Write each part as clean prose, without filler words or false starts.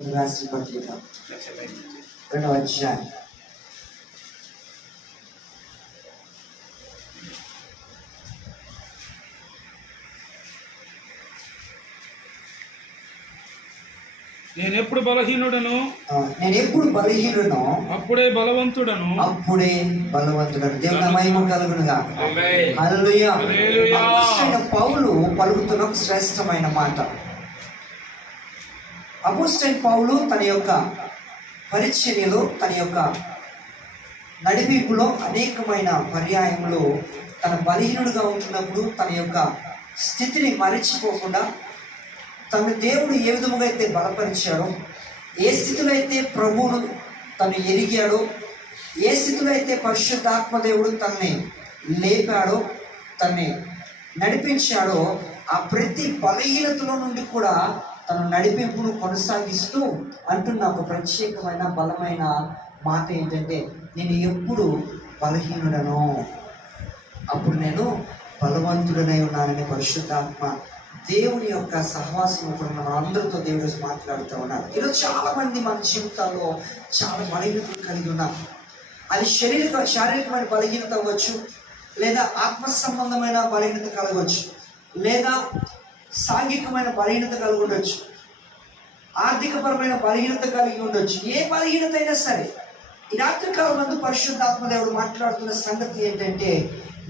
రాసిన పత్రిక 2వ అధ్యాయం నేను ఎప్పుడు బలహీనుడను అప్పుడే బలవంతుడను దేవుని మహిమ కలుగును గాక. హల్లెలూయా. అపోస్తలుడైన పౌలు పలుకుతున్న ఒక శ్రేష్టమైన మాట. అపోస్తలుడైన పౌలు తన యొక్క పరిచర్యలో, తన యొక్క నడిపింపులో అనేకమైన పర్యాయములు తన బలహీనుడిగా ఉంటున్నప్పుడు తన యొక్క స్థితిని మరిచిపోకుండా తన దేవుడు ఏ విధముగా అయితే బలపరిచాడో, ఏ స్థితిలో అయితే ప్రభువును తను ఎరిగాడో, ఏ స్థితిలో అయితే పరిశుద్ధాత్మ దేవుడు తనని లేపాడో, తనని నడిపించాడో, ఆ ప్రతి బలహీనతలో నుండి కూడా తన నడిపింపును కొనసాగిస్తూ అంటున్న ఒక ప్రత్యేకమైన బలమైన మాట ఏంటంటే, నేను ఎప్పుడు బలహీనుడను అప్పుడు నేను బలవంతుడనై ఉన్నానని పరిశుద్ధాత్మ దేవుని యొక్క సహవాసం కూడా మనం అందరితో దేవుడు మాట్లాడుతూ ఉన్నారు. ఈరోజు చాలా మంది మన జీవితాల్లో చాలా బలహీనతలు కలిగి ఉన్నారు. అది శారీరకమైన బలహీనత అవ్వచ్చు, లేదా ఆత్మ సంబంధమైన బలహీనత కలగవచ్చు, లేదా సాంఘికమైన బలహీనత కలిగి ఉండొచ్చు, ఆర్థికపరమైన బలహీనత కలిగి ఉండొచ్చు. ఏ బలహీనత అయినా సరే, ఈ రాత్రికాలం నందు పరిశుద్ధాత్మ దేవుడు మాట్లాడుతున్న సంగతి ఏంటంటే,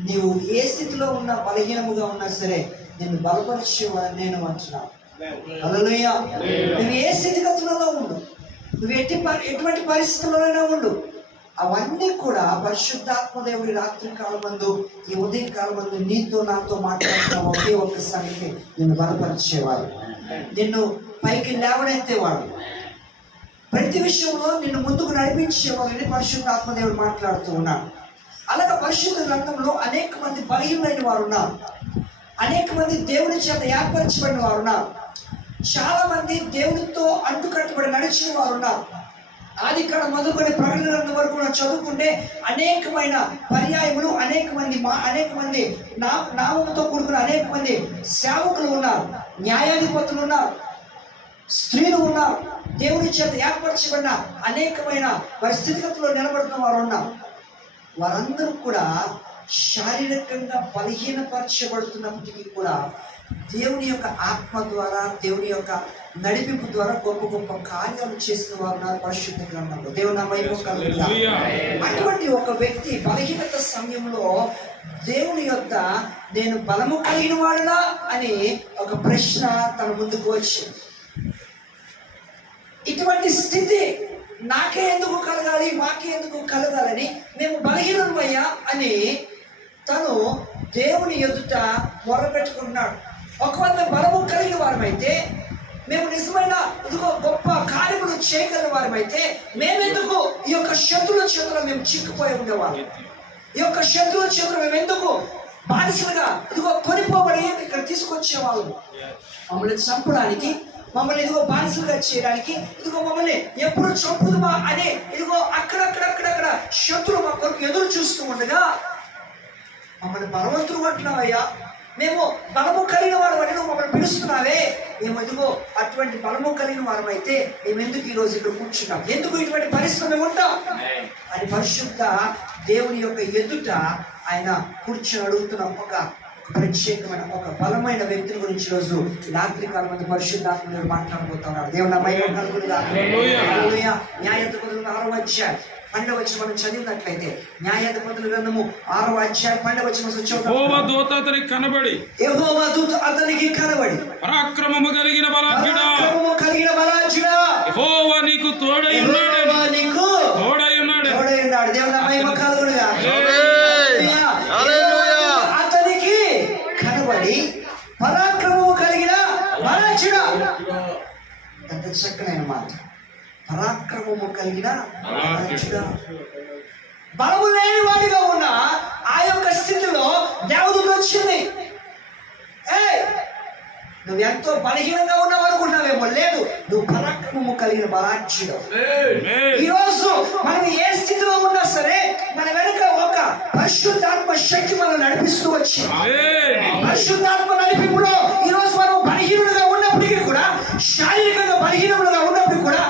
నీవు ఏ స్థితిలో ఉన్నా, బలహీనముగా ఉన్నా సరే నేను బలపరిచేవాడిని నేను అంటున్నాను. హల్లెలూయా. నువ్వు ఏ స్థితిగతులలో ఉండు, నువ్వు ఎటువంటి పరిస్థితుల్లోనైనా ఉండు, అవన్నీ కూడా పరిశుద్ధాత్మ దేవుడి రాత్రి కాలమందు, ఈ ఉదయం కాలమందు నీతో నాతో మాట్లాడుతున్న ఒకే ఒక్క సంగతి, నిన్ను బలపరిచేవాడు, నిన్ను పైకి లేవనెత్తేవాడు, ప్రతి విషయంలో నిన్ను ముందుకు నడిపించేవాడని పరిశుద్ధాత్మ దేవుడు మాట్లాడుతూ ఉన్నాడు. అలాగే పరిశుద్ధ గ్రంథంలో అనేక మంది బలహీనమైన వారు ఉన్నారు, అనేక మంది దేవుని చేత ఏర్పరచబడిన వారు ఉన్నారు, చాలా మంది దేవునితో అంటుకట్టుబడి నడిచిన వారు ఉన్నారు. ఆది కాండం మొదలుకొని ప్రకటన గ్రంథం వరకు మనం చదువుకుంటే అనేకమైన పర్యాయములు, అనేక మంది నామముతో కూడుకున్న అనేక మంది సేవకులు ఉన్నారు, న్యాయాధిపతులు ఉన్నారు, స్త్రీలు ఉన్నారు, దేవుని చేత ఏర్పరచబడిన అనేకమైన పరిస్థితుల్లో నిలబడుతున్న వారు ఉన్నారు. వారందరూ కూడా శారీరకంగా బలహీనపరచబడుతున్నప్పటికీ కూడా దేవుని యొక్క ఆత్మ ద్వారా, దేవుని యొక్క నడిపింపు ద్వారా గొప్ప గొప్ప కార్యాలు చేసిన వారు ఉన్నారు పరిశుద్ధ గ్రంథంలో. దేవుని మహిమ కలుగును గాక. అటువంటి ఒక వ్యక్తి బలహీనత సమయంలో దేవుని యొక్క నేను బలము కలిగిన వాడునా అని ఒక ప్రశ్న తన ముందుకు వచ్చింది. ఇటువంటి స్థితి నాకే ఎందుకు కలగాలి, మాకే ఎందుకు కలగాలని, మేము బలహీనమయ్యా అని తను దేవుని ఎదుట మొరపెట్టుకుంటున్నాడు. ఒకవేళ బలము కలిగిన వారమైతే, మేము నిజమైన ఇదిగో గొప్ప కార్యములు చేయగలిగిన వారమైతే, మేమెందుకు ఈ యొక్క శత్రువుల చేతుల్లో మేము చిక్కుపోయి ఉండేవాళ్ళం, ఈ యొక్క శత్రువుల చేతులు మేము ఎందుకు బానిసలుగా ఇదిగో కొనిపోబడి ఇక్కడ తీసుకొచ్చేవాళ్ళము, మమ్మల్ని చంపడానికి, మమ్మల్ని ఇదిగో బానిసలుగా చేయడానికి, ఇదిగో మమ్మల్ని ఎప్పుడు చంపుదుమా అనే ఇదిగో అక్కడక్కడ శత్రువు మా కొరకు ఎదురు చూస్తూ ఉండగా, మమ్మల్ని బలవంతులు అంటున్నావయ్యా, మేము బలము కలిగిన వారు అని నువ్వు మమ్మల్ని పిలుస్తున్నావే, మేము ఇదిగో అటువంటి బలము కలిగిన వారం అయితే మేము ఎందుకు ఈరోజు ఇక్కడ కూర్చున్నాం, ఎందుకు ఇటువంటి పరిస్థితులు ఉంటాం అని పరిశుద్ధ దేవుని యొక్క ఎదుట ఆయన కూర్చొని అడుగుతున్న ఒక ప్రత్యేకమైన ఒక బలమైన వ్యక్తిని గురించి రోజు రాత్రి కాలం మంది పరిశుద్ధాత్మ మాట్లాడబోతున్నాడు. దేవుని మహిమ కలుగును గాక. హల్లెలూయా. న్యాయాధిపతులు 6వ అధ్యాయం 12వ వచనం మనం చదివినట్లయితే, న్యాయాధిపతుల గ్రంథము 6వ అధ్యాయం 12వ వచనం యెహోవా దూత అతనికి కనబడి పరాక్రమము కలిగిన బలాఢ్యుడా, యెహోవా నీకు తోడై ఉన్నాడు. దేవుని మహిమ కలుగును గాక. పరాక్రమము కలిగిన బలాఢ్యుడా. ఎంత చక్కనైన మాట. పరాక్రమము కలిగిన బలాఢ్యుడా. బలము లేని వాడిగా ఉన్న ఆ యొక్క స్థితిలో దేవదూత వచ్చింది. నువ్వు ఎంతో బలహీనంగా ఉన్నావు అనుకున్నావేమో, లేదు, నువ్వు పరాక్రమము కలిగిన బలాఢ్యుడు. ఈరోజు మనం ఏ స్థితిలో ఉన్నా సరే మన వెనుక ఒక పరిశుద్ధాత్మ శక్తి మనం నడిపిస్తూ వచ్చింది. పరిశుద్ధాత్మ నడిపింపులో ఈరోజు మనం బలహీనులుగా ఉన్నప్పటికీ కూడా, శారీరకంగా బలహీనములుగా ఉన్నప్పుడు కూడా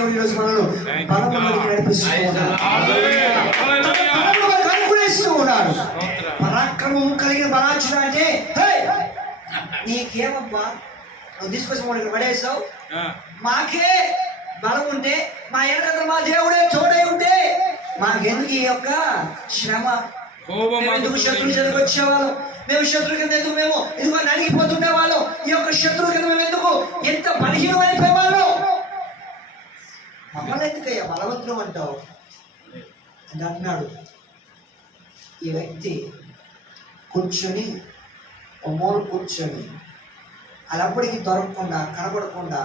దేవుడు ఈరోజు మనల్ని బలములోకి నడిపిస్తూ ఉన్నాడు. బలమును మనకు అనుగ్రహిస్తూ ఉన్నాడు. పరాక్రమం కలిగిన బలార్జునుడు అంటే నీకేమబ్బా నువ్వు తీసుకొచ్చి మూడు ఇక్కడ పడేసావు, మాకే బలం ఉంటే మా వెనక మా దేవుడే తోడై ఉంటే మాకెందుకు ఈ యొక్క శ్రమ? ఎందుకు శత్రువు చెందుకు వచ్చేవాళ్ళం? మేము శత్రువు కింద ఎందుకు మేము ఇదిగో నలిగిపోతుండే వాళ్ళం? ఈ యొక్క శత్రువు కింద మేము ఎందుకు ఎంత బలహీనం అయిపోయేవాళ్ళం? మమ్మల్ని ఎందుకయ్యా బలవంతులు అంటావు అని అంటున్నాడు. ఈ వ్యక్తి కూర్చొని మూల కూర్చొని అలప్పటికి దొరకకుండా కనబడకుండా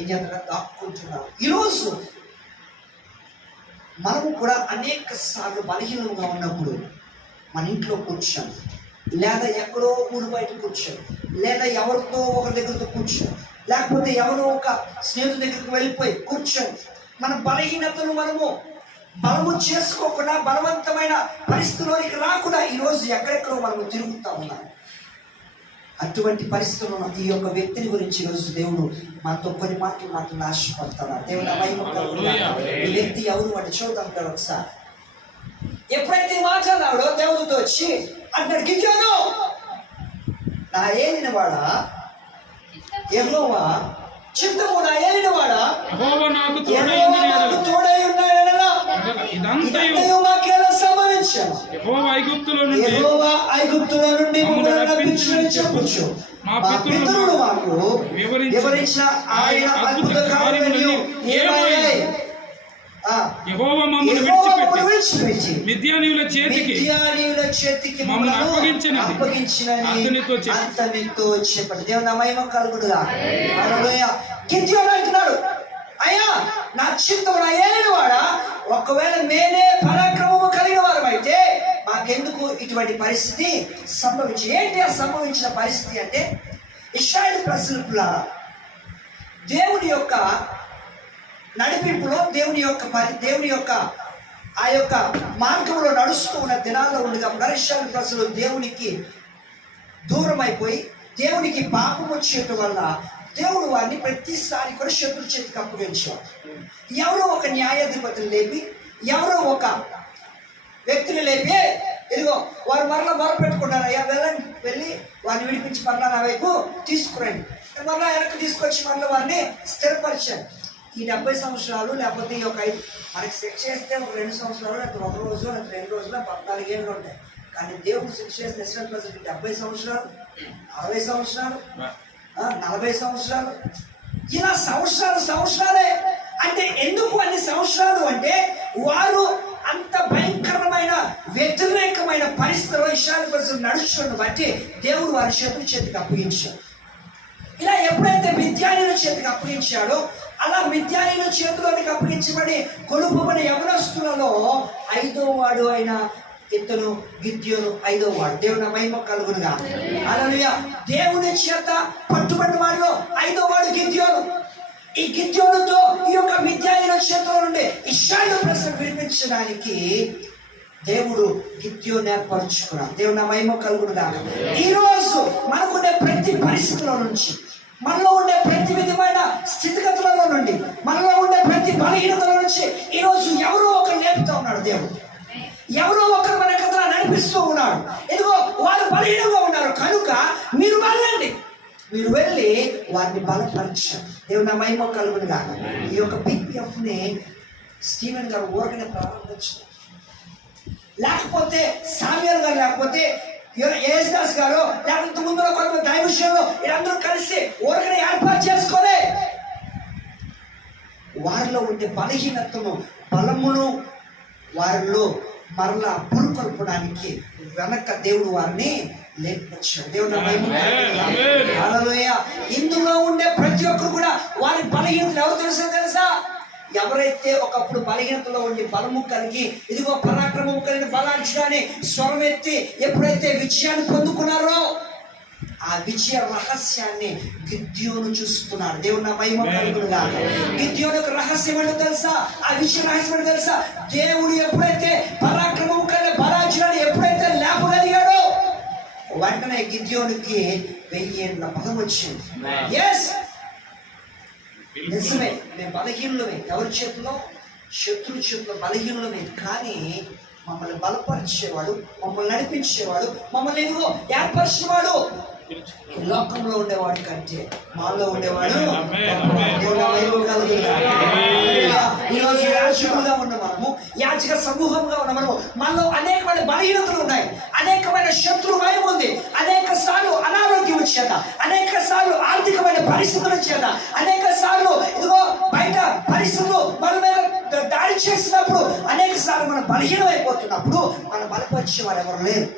ఏం చేస్తాడు? దాక్కుంటున్నాడు. ఈరోజు మనము కూడా అనేక సార్లు బలహీనంగా ఉన్నప్పుడు మన ఇంట్లో కూర్చొని, లేదా ఎక్కడో ఊరు బయట కూర్చొని, లేదా ఎవరితో ఒకరి దగ్గరతో కూర్చొని, లేకపోతే ఎవరో ఒక స్నేహితుడి దగ్గరికి వెళ్ళిపోయి కూర్చొని మన బలహీనతను మనము బలము చేసుకోకుండా బలవంతమైన పరిస్థితుల్లోనికి రాకుండా ఈరోజు ఎక్కడెక్కడో మనము తిరుగుతూ ఉన్నాం. అటువంటి పరిస్థితుల్లో ఈ యొక్క వ్యక్తిని గురించి ఈరోజు దేవుడు మనతో కొన్ని మాటలు ఆశపడతాడు. దేవుడు ఈ వ్యక్తి ఎవరు అంటే చూద్దాం ఒకసారి. ఎప్పుడైతే మాట్లాడాడో దేవుడితో వచ్చి అంటాడు, గిద్యోను నా ఏలినవాడా, యెహోవా చిత్తము నా ఏలినవాడా, యెహోవా నాకు తోడై ఉన్నాడనలా ఇదంతయు మాకేలా సంభవించెను. యెహోవా ఐగుప్తులో నుండి మమ్మల్ని రప్పించునని చెప్పుచు మా పితరులు మాకు వివరించిన ఆయన అద్భుత కార్యములు ఏమయ్యాయి? యెహోవా మమ్మల్ని విడిచిపెట్టి మిద్యానీయుల చేతికి మమ్మల్ని అప్పగించినని అతనితో చెప్పండి. దేవుని మహిమ కలుగునుగా. హల్లెలూయా. గిద్యోను అంటున్నాడు, అయ్యా నా చిత్తము నా ఏలినవాడా, ఒకవేళ మేలే పరాక్రమము కలిగిన వారం అయితే మాకెందుకు ఇటువంటి పరిస్థితి సంభవించి? ఏంటి ఆ సంభవించిన పరిస్థితి అంటే, ఇశ్రాయేలు ప్రజల దేవుని యొక్క నడిపింపులో దేవుని యొక్క ఆ యొక్క మార్గంలో నడుస్తూ ఉన్న దినాల్లో ఉండగా ఇశ్రాయేలు ప్రజలు దేవునికి దూరం అయిపోయి దేవునికి పాపం వచ్చేయటం వల్ల దేవుడు వారిని ప్రతిసారి కూడా శత్రు చేతికి అప్పగించారు. ఎవరో ఒక న్యాయాధిపతిని లేపి, ఎవరో ఒక వ్యక్తిని లేపి, ఇదిగో వారు మరలా మొర పెట్టుకుంటారు, అయ్యా వెళ్ళండి, వెళ్ళి వారిని విడిపించి మరలా నా వైపు తీసుకురండి. మరలా వెనక్కి తీసుకొచ్చి మరలా వారిని స్థిరపరిచారు. ఈ 70 సంవత్సరాలు లేకపోతే ఈ యొక్క మనకి శిక్ష చేస్తే ఒక 2 సంవత్సరాలు లేకపోతే 1 రోజు లేకపోతే 2 రోజులు 14 ఏళ్ళు ఉంటాయి. కానీ దేవుడు శిక్ష చేసిన ఇశ్రాయేలు ప్రజలకు 70 సంవత్సరాలు, 60 సంవత్సరాలు, 40 సంవత్సరాలు, ఇలా సంవత్సరాలే. అంటే ఎందుకు అన్ని సంవత్సరాలు అంటే వారు అంత భయంకరమైన వ్యతిరేకమైన పరిస్థితిలో ఇశ్రాయేలు ప్రజలు నడుచుకున్న బట్టి దేవుడు వారి శత్రు చేతికి అప్పగించాడు. ఇలా ఎప్పుడైతే మిద్యానీయుల చేతికి అప్పగించాడో అలా మిద్యానీయుల చేతిలోనికి అప్పగించబడి కొలుపబడిన యవనస్తులలో 5వ వాడు అయిన ఇతను గిద్యోను 5వ వాడు. దేవుని మహిమ కలుగునుగా. హల్లెలూయా. దేవుని చేత పట్టుబడిన వాడిలో 5వ వాడు గిద్యోను. ఈ గిద్యోనుతో ఈ యొక్క మిద్యానీయుల చేతిలో నుండి ఇశ్రాయేలు ప్రజలను విడిపించడానికి దేవుడు గిద్యోను ఏర్పరచుకున్నాడు. దేవుని మహిమ కలుగునుగా. ఈ రోజు మనకుండే ప్రతి పరిస్థితుల నుంచి, మనలో ఉండే ప్రతి విధమైన స్థితిగతులలో నుండి, మనలో ఉండే ప్రతి బలహీనతల నుంచి ఈరోజు ఎవరో ఒకరు లేపుతూ ఉన్నాడు దేవుడు. ఎవరో ఒకరు మన కథ నడిపిస్తూ ఉన్నాడు. ఇదిగో వాళ్ళు బలహీనంగా ఉన్నారు కనుక మీరు వెళ్ళండి, మీరు వెళ్ళి వారిని బలపరచండి. దేవుని మహిమ కలుగునుగా. ఈ యొక్క BPF ని స్టీవెన్ గారు ఊరకనే ప్రారంభించారు. లేకపోతే సామ్యూయల్ గారు, లేకపోతే యేసుదాస్ గారు, లేకపోతే ముందులో కొంతమంది దైవ విషయంలో వీళ్ళందరూ కలిసి ఊరకనే ఏర్పాటు చేసుకోలే. వారిలో ఉండే బలహీనతను బలమును వారిలో మరలా పురుకొల్పడానికి వెనక దేవుడు వారిని లేపొచ్చాడు. దేవుడు హల్లెలూయా. ఇందులో ఉండే ప్రతి ఒక్కరు కూడా వారి బలహీనతలు ఎవరు తెలుసా? ఎవరైతే ఒకప్పుడు బలహీనతలో ఉండి బలము కలిగి ఇదిగో పరాక్రమము కలిగిన బలార్జునాన్ని స్వరం ఎత్తి ఎప్పుడైతే విజయాన్ని పొందుకున్నారో ఆ విజయ రహస్యాన్ని గిద్యోను చూస్తున్నాడు. దేవుని మహిమ కలుగునుగా. గిద్యోను యొక్క రహస్యం ఏంటో తెలుసా? ఆ విజయ రహస్యం ఏంటో తెలుసా? దేవుడు ఎప్పుడైతే పరాక్రమము కలిగిన బలార్జునాన్ని ఎప్పుడైతే లేపగలిగాడో వెంటనే గిద్యోనుకి 1000 ఏళ్ల బలం వచ్చింది. ఎస్, నిజమే, మేము బలహీనులమే. ఎవరి చేతిలో? శత్రు చేతిలో బలహీనులమే. కానీ మమ్మల్ని బలపరిచేవాడు, మమ్మల్ని నడిపించేవాడు, మమ్మల్ని ఎదుగో ఏర్పరిచేవాడు ఈ లోకంలో ఉండేవాడు కంటే మాలో ఉండేవాడు. ఈరోజు యాజకులుగా ఉన్న మనము, యాజక సమూహంగా ఉన్న మనము, మనలో అనేకమైన బలహీనతలు ఉన్నాయి, అనేకమైన శత్రు భయం ఉంది, అనేక సార్లు అనారోగ్యం చేత, అనేక సార్లు ఆర్థికమైన పరిస్థితుల చేత, అనేక సార్లు ఇదిగో బయట పరిస్థితులు మన మీద దాడి చేసినప్పుడు, అనేక సార్లు మనం బలహీనమైపోతున్నప్పుడు మన బలపరిచేవారు ఎవరు లేరు,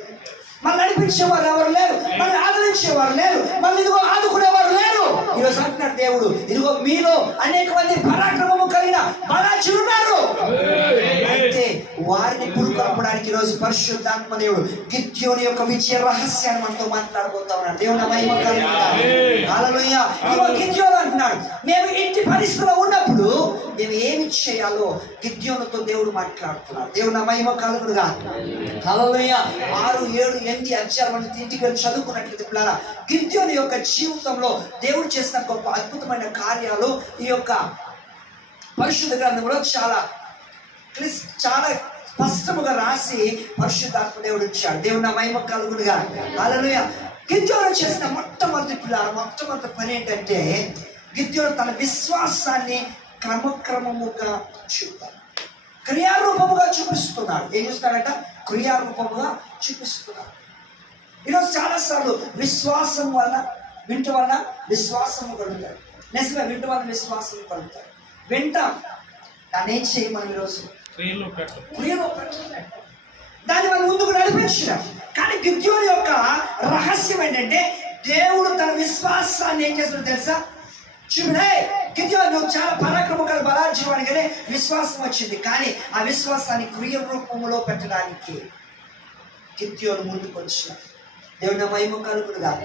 మన నడిపించేవారు ఎవరు లేరు, మనల్ని ఆదరించేవారు లేరు, మనల్ని ఇదిగో ఆదుకునేవారు లేరు. ఈరోజు అంటున్నాడు దేవుడు, ఇదిగో మీలో అనేక మంది పరాక్రమము కలిగిన బలాచులు ఉన్నారు. అయితే వారిని పురుకొల్పడానికి ఈరోజు పరిశుద్ధాత్మ దేవుడు గిద్యోని యొక్క విజయ రహస్యాన్ని మనతో మాట్లాడబోతా ఉన్నాడు. దేవుని మహిమ కలుగునుగాక. హల్లెలూయా. ఇదిగో గిద్యోను అంటున్నాడు, మేము ఇంటి పరిస్థితిలో ఉన్నప్పుడు మేము ఏమి చేయాలో గిద్యోనుతో దేవుడు మాట్లాడుతున్నాడు. దేవుని మహిమ కలుగునుగాక. హల్లెలూయా. 6, 7, 8 అధ్యాయాలు మనం ఇంటికి వెళ్ళి చదువుకున్నట్లయితే పిల్లరా, గిద్యోను యొక్క జీవితంలో దేవుడు చేసిన గొప్ప అద్భుతమైన కార్యాలు ఈ యొక్క పరిశుద్ధ గ్రంథంలో చాలా స్పష్టముగా రాసి పరిశుద్ధాత్మ దేవుడు ఇచ్చాడు. దేవుని మహిమ కలుగునుగాక. హల్లెలూయా. గిద్యోను చేసిన మొట్టమొదటి పని ఏంటంటే, గిద్యోను తన విశ్వాసాన్ని క్రమక్రమముగా చూపుతాడు, క్రియారూపముగా చూపిస్తున్నాడు. ఏం చూస్తాడంట? క్రియారూపముగా చూపిస్తున్నాడు. ఈరోజు చాలాసార్లు విశ్వాసం వల్ల వింట వల్ల విశ్వాసము కలుగుతాడు. నిజమే, వింట వల్ల విశ్వాసం కలుగుతాడు. వింటాం, దాన్ని ఏం చేయి మనం ఈరోజు క్రియలో పెట్టాలి, దాన్ని మనం ముందుకు నడిపించడం. కానీ గిద్యోను యొక్క రహస్యం ఏంటంటే, దేవుడు తన విశ్వాసాన్ని ఏం చేస్తున్నాడు తెలుసా? చూడే గిద్యోను, నువ్వు చాలా పరాక్రమకాలు బలార్జీవానికనే విశ్వాసం వచ్చింది, కానీ ఆ విశ్వాసాన్ని క్రియ రూపంలో పెట్టడానికి గిద్యోను ముందుకు వచ్చినాడు. దేవుని మహిమ కలుగునుగాక.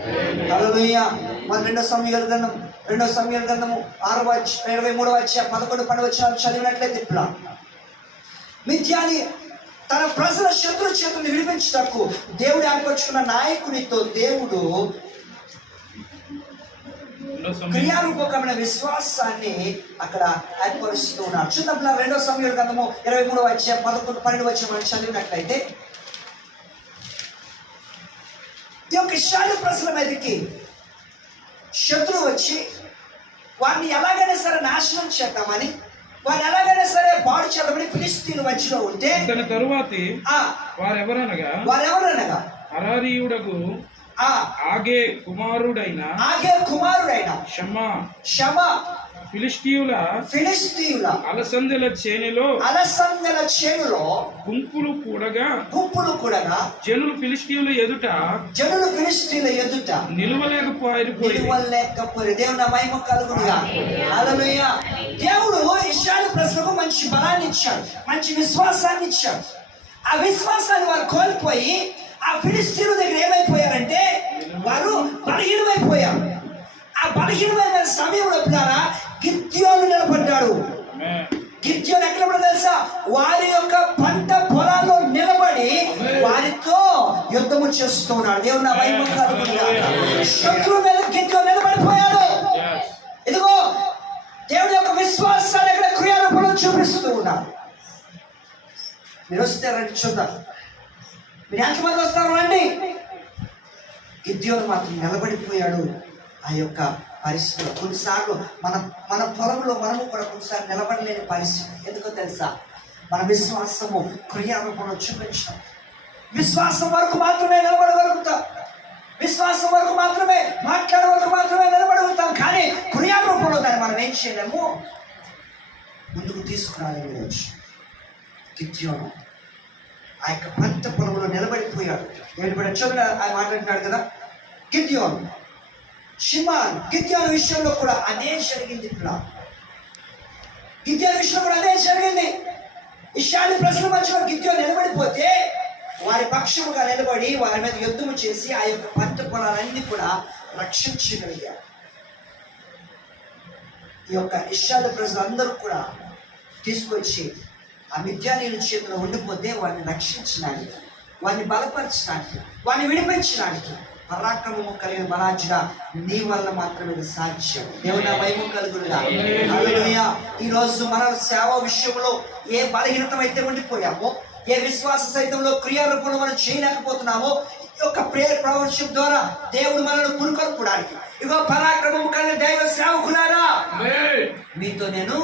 హల్లెలూయా. మన 2 సమూయేలు గ్రంథము 6వ 23వ 11, 12 చదివినట్లయితే ఇప్పుడు మిద్యాని తన ప్రజల శత్రు చేతుల్ని విడిపించుటకు దేవుడు ఏర్పరచుకున్న నాయకునితో దేవుడు క్రియారూపకమైన విశ్వాసాన్ని అక్కడ ఏర్పరుస్తూ ఉన్నాడు. చూద్దాం 2వ సమూయేలు గ్రంథము 23వ 11, 12 మనం చదివినట్లయితే, ఈ యొక్క ఇశ్రాయేలు ప్రజల మీదకి శత్రువు వచ్చి వారిని ఎలాగైనా సరే నాశనం చేద్దామని, వారిని ఎలాగైనా సరే పాడు చేద్దామని ఫిలిష్తీయుల మధ్యలో ఉంటే, తరువాతి వారెవరనగా హరారీయుడగు ఆగే కుమారుడైన షమా ఫిలిష్తీయుల అలసందెల చేనులో గుంపులు కూడగా జనులు ఫిలిష్తీయుల ఎదుట నిలవలేకపోయారు. దేవుని మహిమ కలుగునుగాక. హల్లెలూయా. దేవుడు ఇశ్రాయేలు ప్రజలకు మంచి బలాన్ని ఇచ్చాడు, మంచి విశ్వాసాన్ని ఇచ్చాడు. ఆ విశ్వాసాన్ని వారు కోల్పోయి ఆ ఫిలిష్తీయుల దగ్గర ఏమైపోయారంటే, వారు బలహీనమైపోయారు. ఆ బలహీనమైన సమయంలో పిల్లారా గిద్యోను నిలబడ్డాడు. గిద్యోను ఎక్కడ పడ్డా తెలుసా? వారి యొక్క పంట పొలాల్లో నిలబడి వారితో యుద్ధము చేస్తున్నాడు. దేవుని మహిమ కలుగునుగాక. శత్రువు మీద గిద్యోను నిలబడిపోయాడు. ఇదిగో దేవుడి యొక్క విశ్వాసాన్ని అక్కడ క్రియారూపంలో చూపిస్తూ ఉన్నాడు. మీరు వస్తే రండి చూద్దాం. మీరు ఎంతమంది వస్తారు రండి. గిద్యోను మాత్రం నిలబడిపోయాడు. ఆ యొక్క పరిస్థితులు కొన్నిసార్లు మన పొలంలో మనము కూడా కొన్నిసార్లు నిలబడలేని పరిస్థితి. ఎందుకో తెలుసా? మన విశ్వాసము క్రియారూపంలో చూపించడం. విశ్వాసం వరకు మాత్రమే నిలబడగలుగుతాం, విశ్వాసం వరకు మాత్రమే మాట్లాడే వరకు మాత్రమే నిలబడగలుగుతాం. కానీ క్రియారూపంలో దాన్ని మనం ఏం చేయలేము, ముందుకు తీసుకురాలేము. ఈరోజు గిద్యోను ఆ యొక్క పంట పొలంలో నిలబడిపోయాడు. చూడండి, ఆయన మాట్లాడుతున్నాడు కదా, గిద్యోను షిమాన్. గిద్యోను విషయంలో కూడా అదే జరిగింది. గిద్యోను విషయంలో కూడా అదే జరిగింది. ఇశ్రాయేలు ప్రజల మధ్యలో గిద్యోను నిలబడిపోతే వారి పక్షముగా నిలబడి వారి మీద యుద్ధము చేసి ఆ యొక్క పంట పొలాలన్నీ కూడా రక్షించగలిగారు. ఈ యొక్క ఇశ్రాయేలు ప్రజలందరూ కూడా తీసుకొచ్చి ఆ మిద్యానీయుల చేతిలో ఉండిపోతే వారిని రక్షించడానికి, వారిని బలపరచడానికి, వారిని విడిపించడానికి పరాక్రమము కలిగిన మహారాజుగా నీ వల్ల మాత్రమే ఇది సాధ్యం. దేవుని మహిమ కలుగునుగా. హల్లెలూయా. ఈ రోజు మన సేవ విషయంలో ఏ బలహీనత అయితే ఉండిపోయామో, ఏ విశ్వాస సైతంలో క్రియారూపంలో మనం చేయలేకపోతున్నామో, ఈ యొక్క ప్రేయర్ ప్రవర్షం ద్వారా దేవుడు మనల్ని పురుకొల్పడానికి ఇగో పరాక్రమం కలిగిన దైవ సేవకులారా మీతో నేను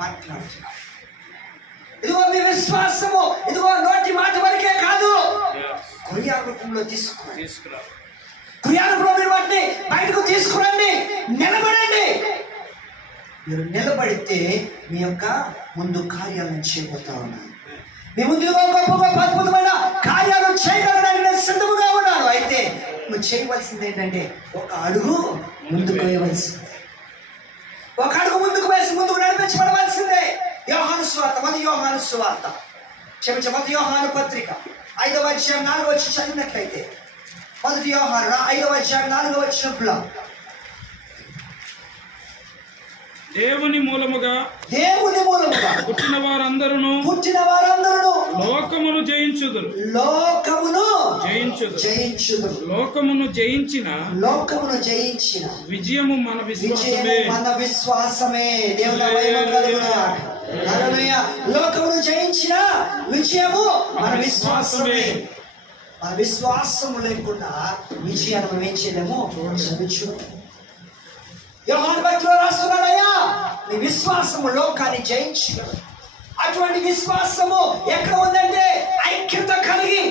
మాట్లాడుతున్నాను. ఇదిగో మీ విశ్వాసము ఇదిగో నోటి మాట వరకే కాదు, క్రియారూపంలో తీసుకురా. క్రియారూపంలో మీరు వాటిని బయటకు తీసుకురండి, నిలబడండి. మీరు నిలబడితే మీ యొక్క ముందు కార్యాలను చేయబోతా ఉన్నారు. మీ ముందు గొప్ప గొప్ప అద్భుతమైన కార్యాలు చేయగలడానికి నేను సిద్ధముగా ఉన్నాను. అయితే నువ్వు చేయవలసింది ఏంటంటే ఒక అడుగు ముందుకు వేయవలసిందే. ఒక అడుగు ముందుకు వేసి ముందుకు నడిపించబడవలసిందే. యోహాను సువార్త, మొదటి యోహాను సువార్త మొదటి యోహాను పత్రిక 5వ అధ్యాయం 4వ వచనం చదివినట్లయితే, మొదటి యోహాను 5వ అధ్యాయం 4వ వచనంలో దేవుని మూలముగా పుట్టిన వారందరూ లోకమును జయించుదురు. లోకమును జయించిన విజయము మన విశ్వాసమే. దేవుని మహిమ కలుగునుగా. హల్లెలూయా. లోకమును జయించిన విజయము మన విశ్వాసమే. మన విశ్వాసము లేకుండా విజయాన్ని మనం ఏం చేయలేము. యోహాను భక్తులు రాస్తున్నాడయ్యా, నీ విశ్వాసము లోకాన్ని జయించగలదు. అటువంటి విశ్వాసము ఎక్కడ ఉందంటే ఐక్యత కలిగి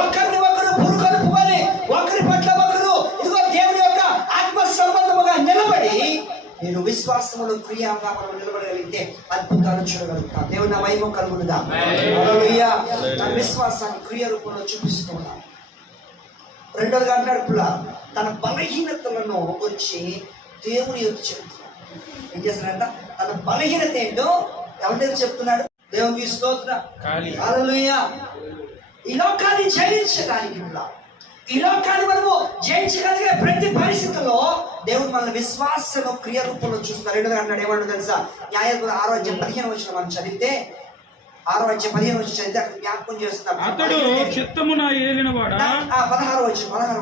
ఒకరిని ఒకరు పురుకొల్పుకొని ఒకరి పట్ల ఒకరు ఇదిగో దేవుని యొక్క ఆత్మ సంబంధముగా నిలబడి నేను విశ్వాసములో క్రియాగా మనం నిలబడగలిగితే అద్భుతాలు చూడగలుగుతాం. దేవుని నా మహిమ కలుగునుగా. హల్లెలూయా. తన విశ్వాసాన్ని క్రియ రూపంలో చూపిస్తున్నాం. రెండోదిగా అంటాడు, తన బలహీనతలను గురించి దేవుని యొక్క చెప్తున్నాడు. ఏం చేస్తున్నాడంట? తన బలహీనత ఏంటో ఎవరి చెప్తున్నాడు? దేవునికి స్తోత్రం. హల్లెలూయా. ఈ లోకాన్ని జయించడానికి, ఈ లోకాన్ని మనము జయించగలిగే ప్రతి పరిస్థితుల్లో దేవుడు మన విశ్వాసంలో క్రియ రూపంలో చూస్తున్నారు. రెండుగా అన్నాడు. ఏమన్నా తెలుసా? న్యాయాధిపతులు 6వ అధ్యాయం 15వ వచనం మనం చదివితే, 6వ అధ్యాయం 15వ వచనం చదివితే అక్కడ జ్ఞాపకం చేస్తున్నారు. అతడు చిత్తమున ఏలినవాడా 16వ వచనం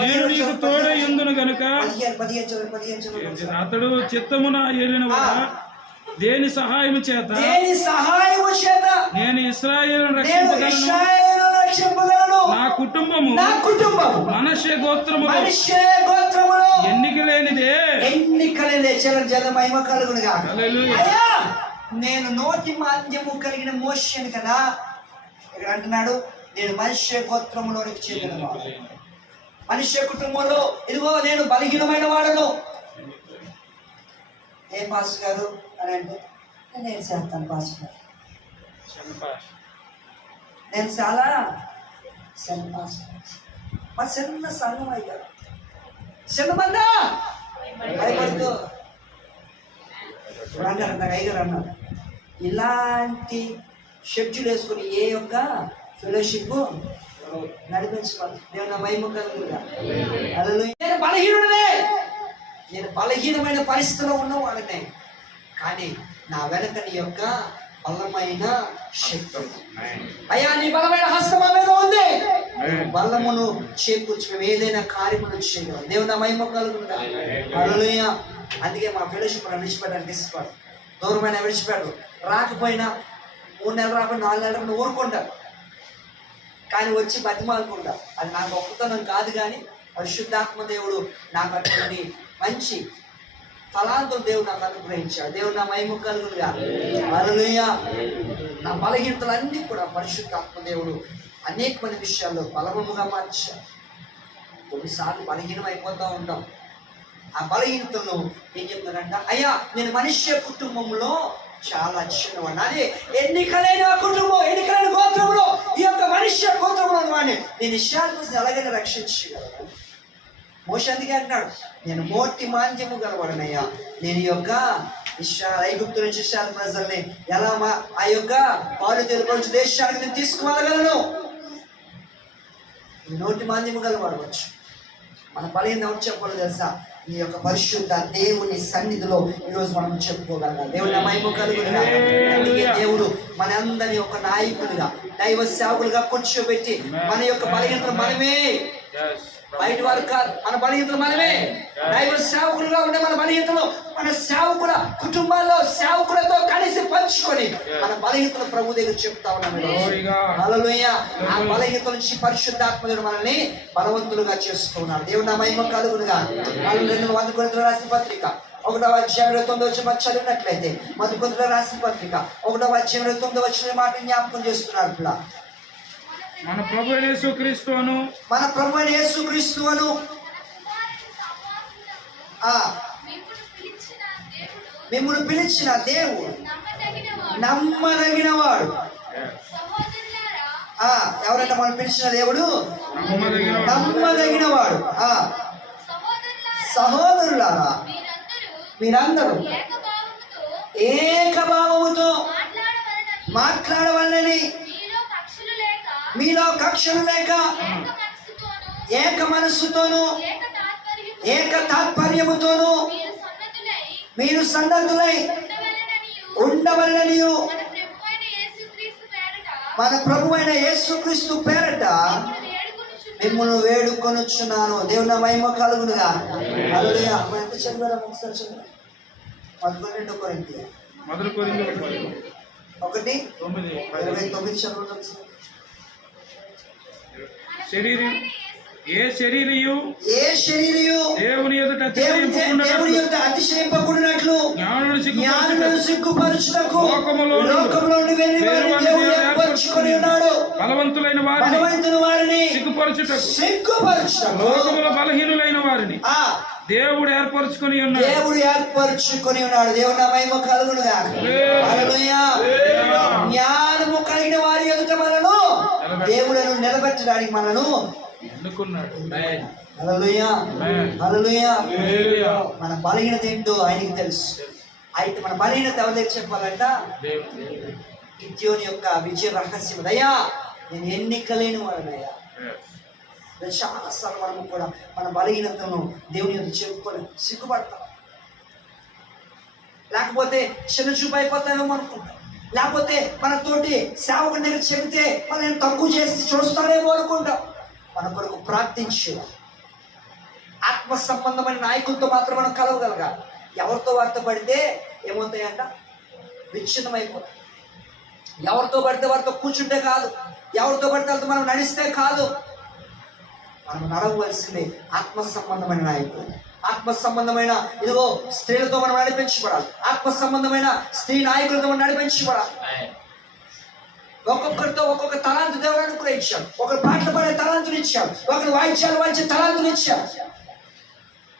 నేను నీకు తోడై ఉందును గనుక 15 అతడు చిత్తమున ఏలినవాడా దేని సహాయము చేత నేను ఇశ్రాయేలును రక్షింపగలను. నా కుటుంబము మనష్షే గోత్రములో ఎన్నిక లేనిదే. జల మహిమ కలుగునుగా. నేను నోటి మాంద్యము కలిగిన మోషను కదా. ఇక్కడ అంటున్నాడు, నేను మనిషి గోత్రములోనికి చెందిన మనిషి కుటుంబంలో ఇదిగో నేను బలహీనమైన వాడను. ఏం పాస్టర్ గారు అని అంటే, నేను చేస్తాను పాస్టర్ గారు, నేను చాలా మా చిన్న సంఘం అయ్యారు, చిన్న మందా అయ్యారు అన్నారు. ఇలాంటి షెడ్యూల్ వేసుకుని ఏ యొక్క ఫెలోషిప్ నడిపించుకోవాలి. దేవుని మహిమ కలుగునుగా. నేను బలహీనుడనే, నేను బలహీనమైన పరిస్థితిలో ఉన్నవాడినే, కానీ నా వెనక నీ యొక్క బలమైన శక్తి అయ్యా, నీ బలమైన హస్తం మీద ఉంది. బలమును చేకూర్చి మేము ఏదైనా కార్యమును చేయగలం. దేవుని మహిమ కలుగునుగా. హల్లెలూయా. అందుకే మా ఫెలోషిప్ విడిచిపెట్టడానికి ఇష్టపడు. దూరమైన విడిచిపెట్టు. రాకపోయినా 3 నెలలు రాకుండా 4 నెలలు రాకుండా ఊరుకుంటారు, కానీ వచ్చి బతిమాలుకుంటా. అది నాకు ఒక్కతనం కాదు, కానీ పరిశుద్ధాత్మ దేవుడు నాకు అటువంటి మంచి ఫలాంతో దేవుడు నాకు అనుగ్రహించాడు. దేవుడు నా మహిమ కలుగునుగా. హల్లెలూయా. నా బలహీనతలన్నీ కూడా పరిశుద్ధాత్మ దేవుడు అనేకమైన విషయాల్లో బలముగా మార్చాడు. కొన్నిసార్లు బలహీనం అయిపోతూ ఉంటాం. ఆ బలహీనతను ఏం చెప్తానంట, అయ్యా నేను మనిషి కుటుంబంలో చాలా చిన్నవాడిని, అదే ఎన్నికలైన కుటుంబం, ఎన్నికలైన గోత్రంలో ఈ యొక్క మనిషి గోత్రంలో వాడిని నేను ఇశ్రాయేలును ఎలాగైనా రక్షించగలను. మోషే అందుకే అంటున్నాడు, నేను మోటి మాంద్యము గలవాడనయ్యా, నేను ఈ యొక్క ఐగుప్తు నుంచి ఇశ్రాయేలు ప్రజల్ని ఎలా ఆ యొక్క పాలు తెలుపు దేశానికి నేను తీసుకువెళ్ళగలను. నోటి మాంద్యము గలవాడవచ్చు. మన బలహీన ఎవరు చెప్పాలో తెలుసా? ఈ యొక్క పరిశుద్ధ దేవుని సన్నిధిలో ఈరోజు మనం చెప్పుకోగలగాలి. దేవుని మహిమ కలుగునుగా. అందుకే దేవుడు మనందరి యొక్క నాయకులుగా, దైవ సేవకులుగా కూర్చోబెట్టి మన యొక్క బలహీనతను మనమే బయట వారు కాదు, మన బలహీనతలు మనమే. దైవ సేవకులుగా ఉండే మన బలహీనతలు మన సేవకుల కుటుంబాల్లో సేవకులతో కలిసి పంచుకొని మన బలహీనతలు ప్రభు దగ్గర చెప్తా ఉన్నాం. హల్లెలూయా. ఆ బలహీనతల నుంచి పరిశుద్ధాత్మ మనల్ని బలవంతులుగా చేస్తున్నాడు. దేవుని నా మహిమ కలుగునుగా. 2 కొరింథీయులకు రాసిన పత్రిక 1వ అధ్యాయం 9వ వచనం చదివినట్లయితే, 1 కొరింథీయులకు రాసిన పత్రిక 1వ అధ్యాయం 9వ వచనం మాట జ్ఞాపకం చేస్తున్నారు. మన ప్రభు యేసుక్రీస్తును మిమ్మును పిలిచిన దేవుడు నమ్మదగిన వాడు. ఎవరంటే మనం పిలిచిన దేవుడు నమ్మదగిన వాడు. సహోదరులారా మీరందరూ ఏకభావముతో మాట్లాడవాలని, మీలో కక్షలు లేక ఏక మనస్సుతోను ఏక తాత్పర్యముతోను మీరు సన్నద్ధులై ఉండవలనని మన ప్రభువైన యేసుక్రీస్తు పేరట మిమ్మల్ని వేడుకొనుచున్నాను. దేవుని మహిమ కలుగునుగా. హల్లెలూయా. మనం ఎంత చదివారా ఒకసారి చదువు. 2 కొరింథీయులు 1:29 చదవండి. ఏ శరీరియు దేవుని ఎదుట అతిశయింపకుండునట్లు జ్ఞానులను సిగ్గుపరచుటకు లోకములో ఏర్పరచుకొని ఉన్నాడు. బలవంతులైన వారిని సిగ్గుపరచుటకు లోకములో బలహీనులైన వారిని దేవుడు ఏర్పరచుకొని ఉన్నాడు. దేవుని మహిమ కలుగునుగా. హల్లెలూయా. జ్ఞానము కలిగిన వారి ఎదుట మనను దేవుడను నిలబెట్టడానికి మనను ఎన్నుకున్నాడు. హల్లెలూయా. హల్లెలూయా. మన బలహీనత ఏంటో ఆయనకి తెలుసు. అయితే మన బలహీనత ఎవరి దగ్గర చెప్పాలంట? గిద్యోని యొక్క విజయ రహస్యం. అయ్యా నేను ఎన్నికలేని వాడనయ్యా. చాలా సార్లు మనము కూడా మన బలహీనతను దేవుని యొక్క చెప్పుకొని సిగ్గుపడతాం, లేకపోతే చిన్న చూపు అయిపోతామేమో అనుకుంటాం, లేకపోతే మన తోటి సేవకుడి దగ్గర చెబితే మనం తక్కువ చేసి చూస్తారేమో అనుకుంటాం. మన కొరకు ప్రార్థించు. ఆత్మ సంబంధమైన నాయకులతో మాత్రం మనం కలవగలగాలి. ఎవరితో వారితో పడితే ఏమవుతాయంట? విచ్ఛిన్నమైపోతాయి. ఎవరితో పడితే వారితో కూర్చుంటే కాదు, ఎవరితో పడితే వారితో మనం నడిస్తే కాదు. మనం నడవలసిందే ఆత్మ సంబంధమైన నాయకులు. ఆత్మ సంబంధమైన ఇదిగో స్త్రీలతో మనం నడిపించబడాలి. ఆత్మ సంబంధమైన స్త్రీ నాయకులతో మనం నడిపించబడాలి. ఒక్కొక్కరితో ఒక్కొక్క తలాంతు దేవుడు అనుగ్రహించాడు. ఒకరు పాటలు పాడే తలాంతులు ఇచ్చాడు, ఒకరు వాయిద్యాలు వాయించే తలాంతులు ఇచ్చాడు,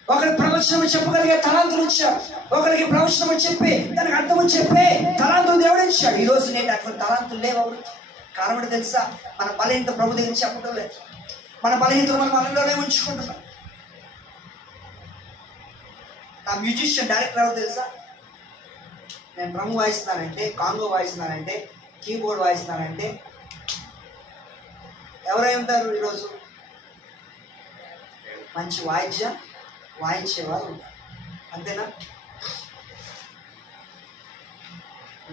ఒకరి ప్రవచనం చెప్పగలిగే తలాంతులు ఇచ్చాడు, ఒకరికి ప్రవచనం చెప్పి దానికి అర్థం చెప్పే తలాంతులు దేవుడు ఇచ్చాడు. ఈ రోజు నేను అటువంటి తలాంతులు లేవు. కారణం తెలుసా? మన బలహీనత ప్రభు దగ్గర చెప్పడం లేదు. మన బలహీనతలు మనం మనలోనే ఉంచుకుంటున్నాం. నా మ్యూజిషియన్ డైరెక్టర్ ఎవరు తెలుసా? నేను డ్రమ్ వాయిస్తున్నానంటే, కాంగో వాయిస్తున్నానంటే, కీబోర్డ్ వాయిస్తున్నానంటే ఎవరై ఉంటారు ఈరోజు? మంచి వాయించేవారు ఉంటారు. అంతేనా?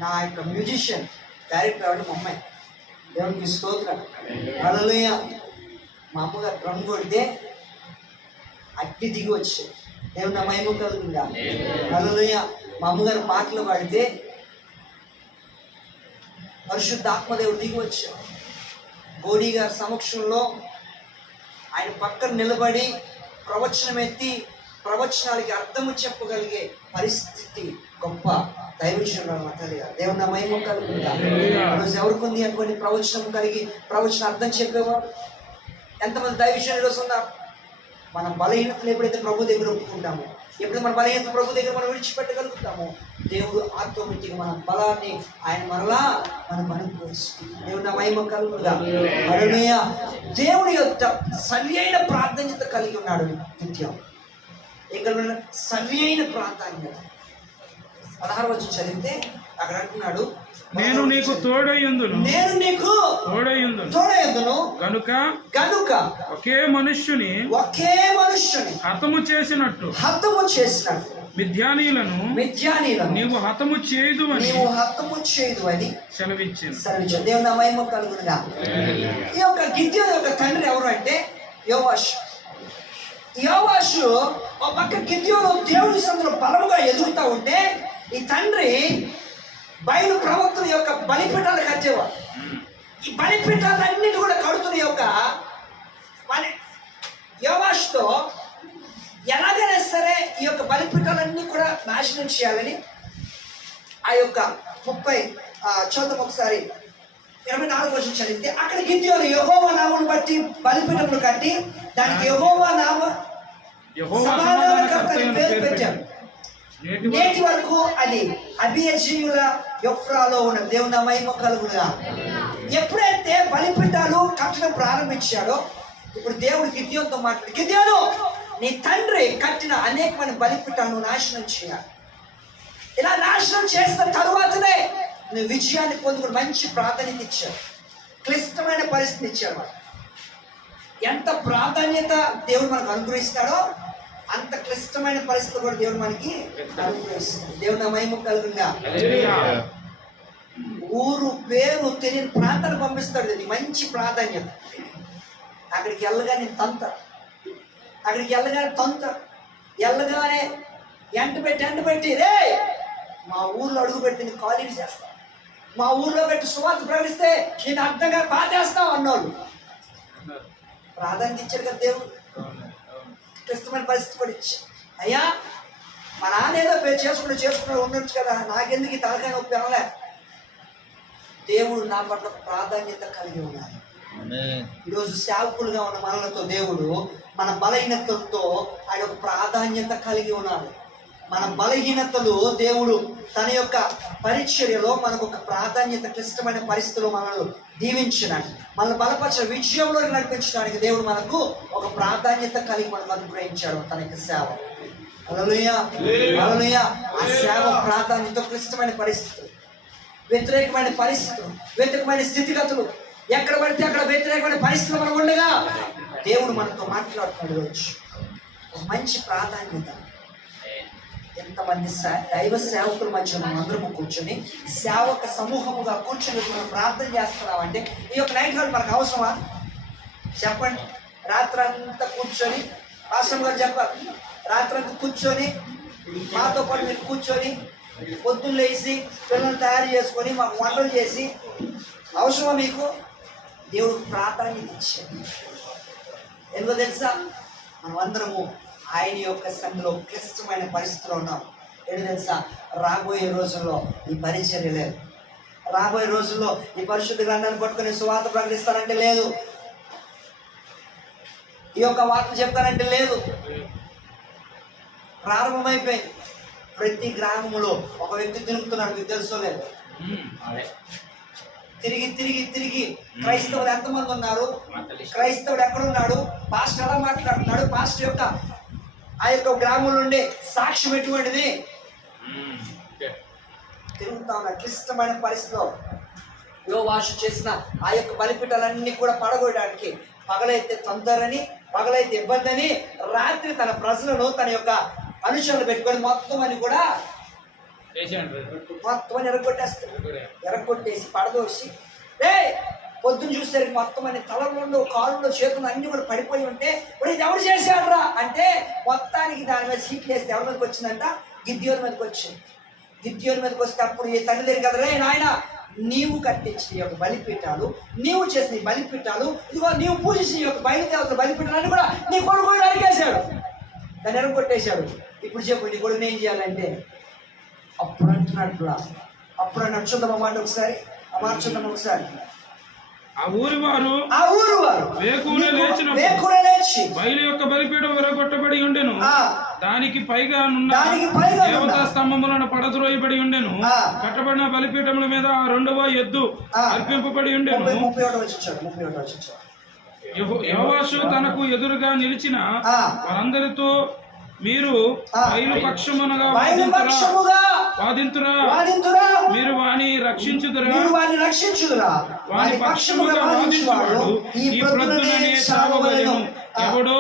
నా యొక్క మ్యూజిషియన్ డైరెక్టర్ ఎవరు? మా అమ్మాయి. దేవునికి స్తోత్రం. హల్లెలూయా. మా అమ్మగారు డ్రమ్ కొడితే అట్టి దిగి వచ్చాయి. దేవుని మహిమ కలుగుతుందా? హల్లెలూయా. మా అమ్మగారు పాటలు పాడితే పరిశుద్ధ ఆత్మదేవుడు దిగి వచ్చాడు. గోడి గారి సమక్షంలో ఆయన పక్కన నిలబడి ప్రవచనం ఎత్తి ప్రవచనాలకి అర్థము చెప్పగలిగే పరిస్థితి గొప్ప దైవజనుడు తల్లి గారు. దేవుని మహిమ కలుగుతుందా? ఈరోజు ఎవరికి ఉంది అనుకోని ప్రవచనం కలిగి ప్రవచనం అర్థం చెప్పేవారు? ఎంతమంది దైవజనులు ఈరోజు ఉన్నారు? మన బలహీనతలు ఎప్పుడైతే ప్రభు దగ్గర ఒప్పుకుంటామో, ఎప్పుడైతే మన బలహీనత ప్రభు దగ్గర మనం విడిచిపెట్టగలుగుతామో, దేవుడు ఆటోమేటిక్గా మన బలాన్ని ఆయన మరలా మనకు అనుగ్రహిస్తుంది. దేవుని మహిమ కలుగుగా. హల్లెలూయా. దేవుని యొక్క సరి అయిన ప్రాధాన్యత కలిగి ఉన్నాడు నిత్యం. ఇక్కడ సరి అయిన ప్రాధాన్యత 16 వచ్చి చదివితే అక్కడ అంటున్నాడు, నేను నీకు తోడయ్యుందును గనుక ఒకే మనుష్యుని హతము చేసినట్టు మిథ్యానీయులను నీవు హతము చేయదు అని సెలవిచ్చాను. దేవుని మహిమ కలుగునుగా. ఈ యొక్క గిద్యోను యొక్క తండ్రి ఎవరు అంటే యోవాషు ఒక పక్క గిద్యోను దేవుని సందులో బలముగా ఎదుగుతా ఉంటే ఈ తండ్రి బయలు ప్రవక్తుల యొక్క బలిపీఠాలు కట్టేవాడు. ఈ బలిపీఠాలన్నిటి కూడా కడుతున్న యొక్క యోవాషుతో ఎలాగైనా సరే ఈ యొక్క బలిపీఠాలన్నీ కూడా నాశనం చేయాలని ఆ యొక్క 30 చూద్దాం ఒకసారి 24 వర్షం చదివితే అక్కడ గిద్యోను యెహోవా నామమును బట్టి బలిపీఠములు కట్టి దానికి యెహోవా నామ సమాధానకర్త అని పేరు పెట్టారు. నేటి వరకు అది అబీయజీయుల యొఫ్రాలో ఉన్న దేవుని మహిమ కలుగునుగా. ఎప్పుడైతే బలిపీఠాలు కట్టడం ప్రారంభించాడో ఇప్పుడు దేవుడు గిద్యోనుతో మాట్లాడి, గిద్యోను నీ తండ్రి కట్టిన అనేకమైన బలిపీఠాలను నాశనం చేయాలి. ఇలా నాశనం చేసిన తరువాతనే నువ్వు విజయాన్ని పొందుకుని మంచి ప్రాధాన్యత ఇచ్చావు, క్లిష్టమైన పరిస్థితి ఇచ్చాడు. ఎంత ప్రాధాన్యత దేవుడు మనకు అనుగ్రహిస్తాడో అంత క్లిష్టమైన పరిస్థితులు కూడా దేవుడు మనకి అనుగ్రహిస్తాడు. దేవుని మహిమ కలుగుగా. ఊరు పేరు తెలియని ప్రాంతాన్ని పంపిస్తాడు. ఇది మంచి ప్రాధాన్యత. అక్కడికి వెళ్ళగానే వెళ్ళగానే ఎంట పెట్టి రే మా ఊర్లో అడుగు పెట్టి నేను కాలేజీ చేస్తా, మా ఊర్లో పెట్టి సువార్త ప్రకటిస్తే నేను అర్థంగా బాధేస్తావు అన్నాడు. ప్రాధాన్యత ఇచ్చాడు కదా దేవుడు. క్లిష్టమైన పరిస్థితి కూడా ఇచ్చి, అయ్యా మా నాన్న ఏదో చేసుకుని ఉండొచ్చు కదా, నాకెందుకు ఈ తలకాయ నొప్పి అనలే. దేవుడు నా పట్ల ప్రాధాన్యత కలిగి ఉన్నాడు. ఈరోజు సేవకులుగా ఉన్న మనలతో దేవుడు మన బలహీనతలతో ఆయన ఒక ప్రాధాన్యత కలిగి ఉన్నాడు. మన బలహీనతలు దేవుడు తన యొక్క పరిచర్యలో మనకు ఒక ప్రాధాన్యత, క్లిష్టమైన పరిస్థితుల్లో మనల్ని దీవించడానికి, మనల్ని బలపరిచిన విజయంలో నడిపించడానికి దేవుడు మనకు ఒక ప్రాధాన్యత కలిగి మనకు అనుగ్రహించాడు తన యొక్క సేవ. హల్లెలూయా, హల్లెలూయా. ఆ సేవ ప్రాధాన్యత, క్లిష్టమైన పరిస్థితులు, వ్యతిరేకమైన పరిస్థితులు, వ్యతిరేకమైన స్థితిగతులు, ఎక్కడ పడితే అక్కడ వ్యతిరేకమైన పరిస్థితులు మనం ఉండగా దేవుడు మనతో మాట్లాడుతున్నాడు. రోజు ఒక మంచి ప్రాధాన్యత. ఎంతమంది దైవ సేవకుల మధ్య మనం అందరము కూర్చొని సేవక సమూహముగా కూర్చొని మనం ప్రార్థన చేస్తున్నామంటే ఈ యొక్క నైట్ హాల్ మనకు అవసరమా? చెప్పండి. రాత్రంతా కూర్చొని పాస్టర్ గారు చెప్పారు, రాత్రంతా కూర్చొని మాతో పాటు మీరు కూర్చొని పొద్దున్న లేచి పిల్లల్ని తయారు చేసుకొని మాకు వంటలు చేసి అవసరమా మీకు? దేవుడు ప్రాధాన్యత ఇచ్చాడు. ఎందుకో తెలుసా? మనం అందరము ఆయన యొక్క సంఘంలో క్లిష్టమైన పరిస్థితిలో ఉన్నాం. ఏంటి తెలుసా? రాబోయే రోజుల్లో ఈ పరిచర్య లేదు. రాబోయే రోజుల్లో ఈ పరిశుద్ధ గ్రంథాన్ని పట్టుకుని సువార్త ప్రకటిస్తారంటే లేదు, ఈ యొక్క వార్త చెప్తారంటే లేదు. ప్రారంభమైపోయింది. ప్రతి గ్రామంలో ఒక వ్యక్తి తిరుగుతున్నాడు, మీకు తెలుసో లేదు. తిరిగి క్రైస్తవులు ఎంతమంది ఉన్నారు? క్రైస్తవుడు ఎక్కడున్నాడు? పాస్టర్ ఎలా మాట్లాడుతున్నాడు? పాస్టర్ యొక్క ఆ యొక్క గ్రామం నుండి సాక్ష్యం ఎటువంటిది? తిరుగుతా ఉన్న క్లిష్టమైన పరిస్థితిలో యోవాషు చేసిన ఆ యొక్క బలిపీఠాలన్నీ కూడా పడగొట్టడానికి పగలైతే తొందరని, పగలైతే ఇబ్బంది అని, రాత్రి తన ప్రజలను తన యొక్క అనుచరులు పెట్టుకొని మొత్తం అని కూడా మొత్తం ఎరగొట్టేసి పడదోసి పొద్దున్న చూసేసరికి మొత్తం అని తలలో కాళ్ళలో చేతులు అన్ని కూడా పడిపోయి ఉంటే ఇది ఎవరు చేశాడురా అంటే మొత్తానికి దాని మీద సీట్లు వేస్తే ఎవరి మీదకి వచ్చిందంట? గిద్యోను మీదకి వచ్చింది. గిద్యోను మీదకి వస్తే అప్పుడు ఈ తండ్రి దగ్గర కదా, రే నాయన నీవు కట్టించిన యొక్క బలిపీఠాలు, నీవు చేసిన బలిపీఠాలు, ఇదిగో నీవు పూజించిన యొక్క బయలుదేవతల బలిపీఠాలన్నీ కూడా నీ కొడుకు అడిగేశాడు, దాన్ని ఎరగొట్టేశాడు. ఇప్పుడు చెప్పు నీ కొడుకుని ఏం చేయాలంటే అప్పుడు అంటున్నట్లా. అప్పుడు అని చూద్దాం మాట ఒకసారి, ఆ మాట చూద్దాం ఒకసారి. ఆ ఊరు వారు వేకువనే లేచి బయలు యొక్క బలిపీఠం విరగొట్టబడి ఉండెను, దానికి పైగా దేవతా స్తంభములను పడద్రోయబడి ఉండెను, కట్టబడిన బలిపీఠముల మీద ఆ 2వ ఎద్దు అర్పింపబడి ఉండెను. యోవాషు తనకు ఎదురుగా నిలిచిన వారందరితో మీరు బయలు పక్షముగా వాదింతురా, మీరు వాని రక్షించుదురా, వాని పక్షముగా వాదించువాడు ఈ ప్రొద్దుననే చావవలెను. ఎవడో